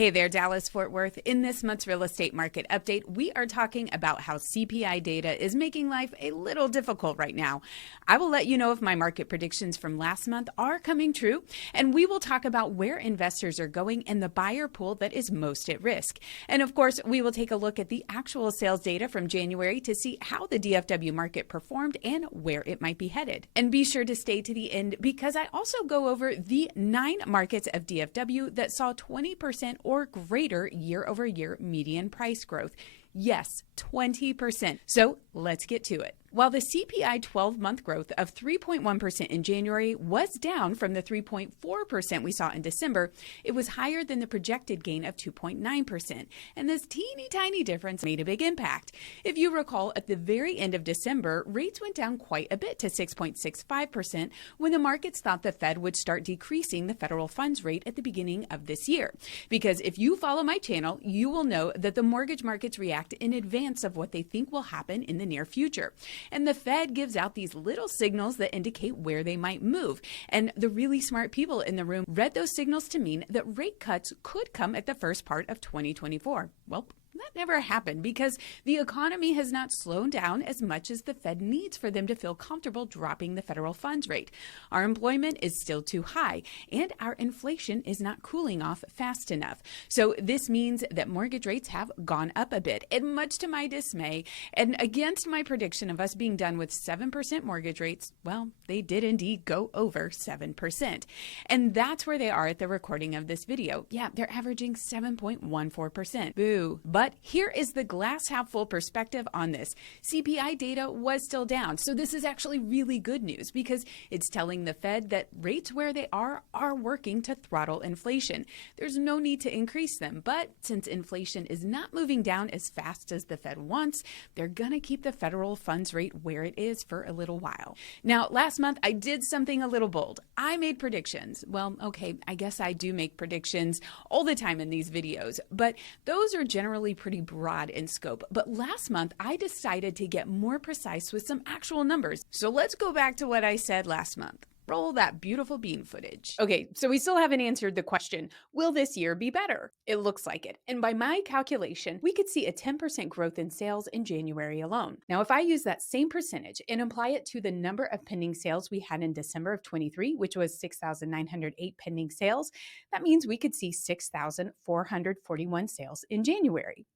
Hey there, Dallas-Fort Worth. In this month's real estate market update, we are talking about how CPI data is making life a little difficult right now. I will let you know if my market predictions from last month are coming true, and we will talk about where investors are going and the buyer pool that is most at risk. And of course, we will take a look at the actual sales data from January to see how the DFW market performed and where it might be headed. And be sure to stay to the end because I also go over the 9 markets of DFW that saw 20% or greater year-over-year median price growth. Yes, 20%. So let's get to it. While the CPI 12-month growth of 3.1% in January was down from the 3.4% we saw in December, it was higher than the projected gain of 2.9%. And this teeny tiny difference made a big impact. If you recall, at the very end of December, rates went down quite a bit to 6.65% when the markets thought the Fed would start decreasing the federal funds rate at the beginning of this year. Because if you follow my channel, you will know that the mortgage markets react in advance of what they think will happen in the near future. And the Fed gives out these little signals that indicate where they might move. And the really smart people in the room read those signals to mean that rate cuts could come at the first part of 2024. Well, that never happened because the economy has not slowed down as much as the Fed needs for them to feel comfortable dropping the federal funds rate. Our employment is still too high, and our inflation is not cooling off fast enough. So this means that mortgage rates have gone up a bit, and much to my dismay, and against my prediction of us being done with 7% mortgage rates, well, they did indeed go over 7%. And that's where they are at the recording of this video. Yeah, they're averaging 7.14%. Boo. But here is the glass half full perspective on this. CPI data was still down. So this is actually really good news because it's telling the Fed that rates where they are working to throttle inflation. There's no need to increase them. But since inflation is not moving down as fast as the Fed wants, they're going to keep the federal funds rate where it is for a little while. Now, last month, I did something a little bold. I made predictions. Well, okay, I guess I do make predictions all the time in these videos, but those are generally pretty broad in scope. But last month, I decided to get more precise with some actual numbers. So let's go back to what I said last month. Roll that beautiful bean footage. Okay, so we still haven't answered the question, will this year be better? It looks like it. And by my calculation, we could see a 10% growth in sales in January alone. Now, if I use that same percentage and apply it to the number of pending sales we had in December of 23, which was 6,908 pending sales, that means we could see 6,441 sales in January.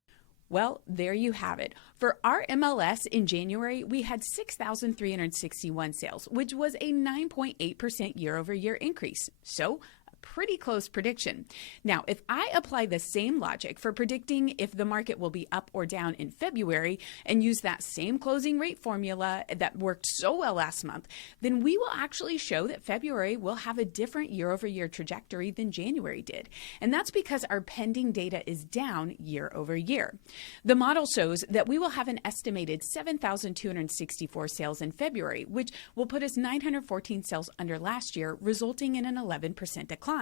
Well, there you have it. For our MLS in January, we had 6,361 sales, which was a 9.8% year-over-year increase. So, pretty close prediction. Now, if I apply the same logic for predicting if the market will be up or down in February and use that same closing rate formula that worked so well last month, then we will actually show that February will have a different year-over-year trajectory than January did. And that's because our pending data is down year-over-year. The model shows that we will have an estimated 7,264 sales in February, which will put us 914 sales under last year, resulting in an 11% decline.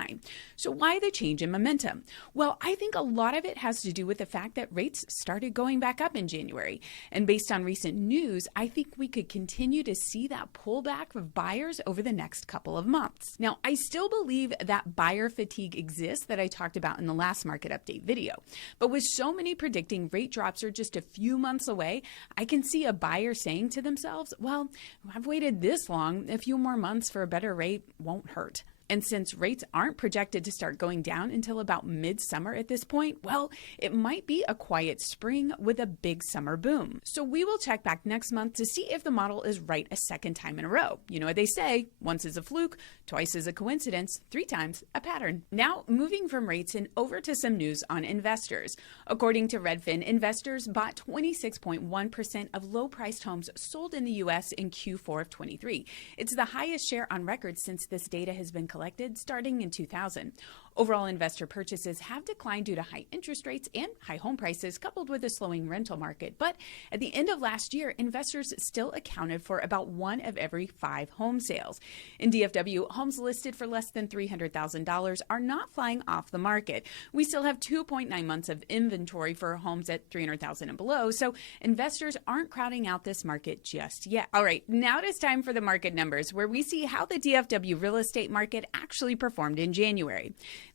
So why the change in momentum? Well, I think a lot of it has to do with the fact that rates started going back up in January. And based on recent news, I think we could continue to see that pullback of buyers over the next couple of months. Now, I still believe that buyer fatigue exists that I talked about in the last market update video. But with so many predicting rate drops are just a few months away, I can see a buyer saying to themselves, well, I've waited this long, a few more months for a better rate won't hurt. And since rates aren't projected to start going down until about midsummer at this point, well, it might be a quiet spring with a big summer boom. So we will check back next month to see if the model is right a second time in a row. You know what they say, once is a fluke, twice is a coincidence, 3 times a pattern. Now, moving from rates and over to some news on investors. According to Redfin, investors bought 26.1% of low-priced homes sold in the U.S. in Q4 of 23. It's the highest share on record since this data has been collected starting in 2000. Overall investor purchases have declined due to high interest rates and high home prices coupled with a slowing rental market. But at the end of last year, investors still accounted for about 1 of every 5 home sales. In DFW, homes listed for less than $300,000 are not flying off the market. We still have 2.9 months of inventory for homes at $300,000 and below, so investors aren't crowding out this market just yet. All right, now it is time for the market numbers, where we see how the DFW real estate market actually performed in January.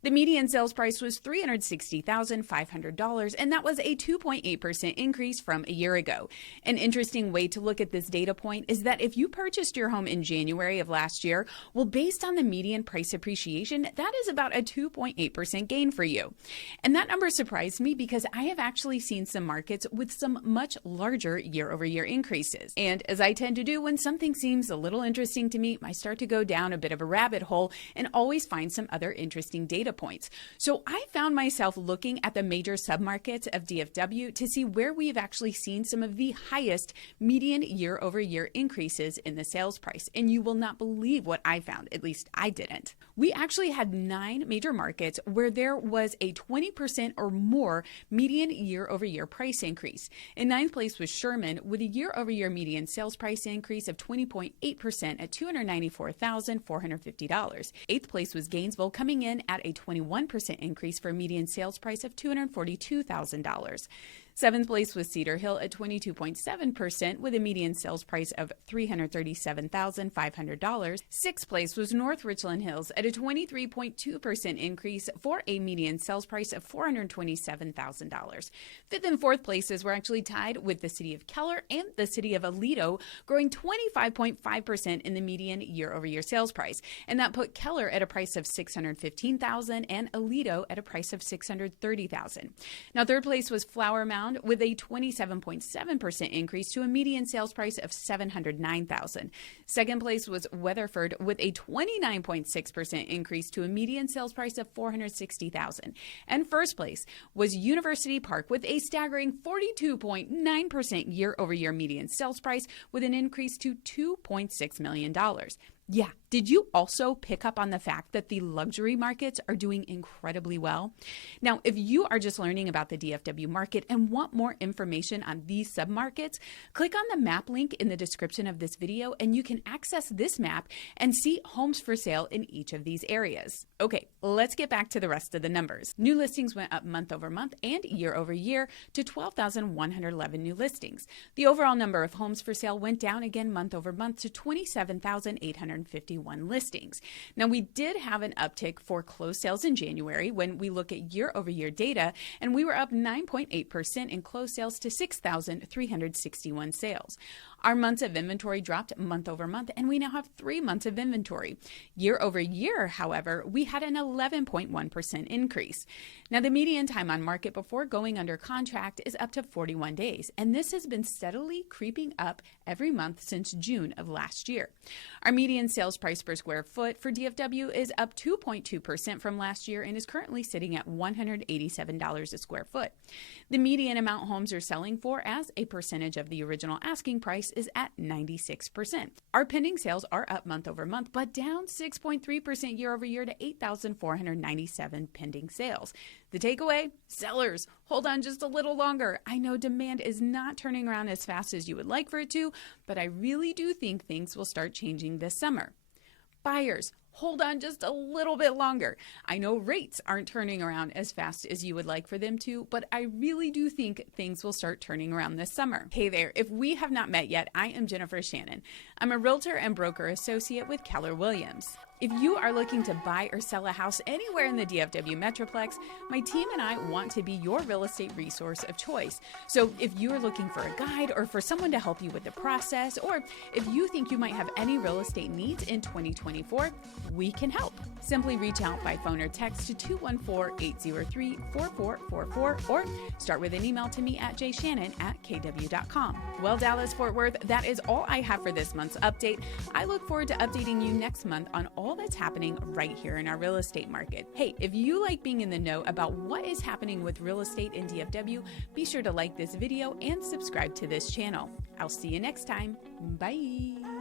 The median sales price was $360,500, and that was a 2.8% increase from a year ago. An interesting way to look at this data point is that if you purchased your home in January of last year, well, based on the median price appreciation, that is about a 2.8% gain for you. And that number surprised me because I have actually seen some markets with some much larger year-over-year increases. And as I tend to do when something seems a little interesting to me, I start to go down a bit of a rabbit hole and always find some other interesting data points. So I found myself looking at the major submarkets of DFW to see where we've actually seen some of the highest median year-over-year increases in the sales price. And you will not believe what I found, at least I didn't. We actually had 9 major markets where there was a 20% or more median year-over-year price increase. In 9th place was Sherman with a year-over-year median sales price increase of 20.8% at $294,450. 8th place was Gainesville, coming in at a 21% increase for a median sales price of $242,000. 7th place was Cedar Hill at 22.7% with a median sales price of $337,500. 6th place was North Richland Hills at a 23.2% increase for a median sales price of $427,000. 5th and 4th places were actually tied with the city of Keller and the city of Aledo, growing 25.5% in the median year-over-year sales price. And that put Keller at a price of $615,000 and Aledo at a price of $630,000. Now, 3rd place was Flower Mound with a 27.7% increase to a median sales price of $709,000. 2nd place was Weatherford with a 29.6% increase to a median sales price of $460,000. And 1st place was University Park with a staggering 42.9% year-over-year median sales price with an increase to $2.6 million. Yeah, did you also pick up on the fact that the luxury markets are doing incredibly well? Now, if you are just learning about the DFW market and want more information on these submarkets, click on the map link in the description of this video and you can access this map and see homes for sale in each of these areas. Okay, let's get back to the rest of the numbers. New listings went up month over month and year over year to 12,111 new listings. The overall number of homes for sale went down again month over month to 27,851 listings. Now, we did have an uptick for closed sales in January when we look at year-over-year data, and we were up 9.8% in closed sales to 6,361 sales. Our months of inventory dropped month over month, and we now have 3 months of inventory. Year over year, however, we had an 11.1% increase. Now, the median time on market before going under contract is up to 41 days, and this has been steadily creeping up every month since June of last year. Our median sales price per square foot for DFW is up 2.2% from last year and is currently sitting at $187 a square foot. The median amount homes are selling for as a percentage of the original asking price is at 96%. Our pending sales are up month over month, but down 6.3% year over year to 8,497 pending sales. The takeaway, sellers, hold on just a little longer. I know demand is not turning around as fast as you would like for it to, but I really do think things will start changing this summer. Buyers, hold on just a little bit longer. I know rates aren't turning around as fast as you would like for them to, but I really do think things will start turning around this summer. Hey there, if we have not met yet, I am Jennifer Shannon. I'm a realtor and broker associate with Keller Williams. If you are looking to buy or sell a house anywhere in the DFW Metroplex, my team and I want to be your real estate resource of choice. So if you are looking for a guide or for someone to help you with the process, or if you think you might have any real estate needs in 2024, we can help. Simply reach out by phone or text to 214-803-4444 or start with an email to me at jshannon@kw.com. Well, Dallas-Fort Worth, that is all I have for this month's update. I look forward to updating you next month on all that's happening right here in our real estate market. Hey, if you like being in the know about what is happening with real estate in DFW, be sure to like this video and subscribe to this channel. I'll see you next time. Bye.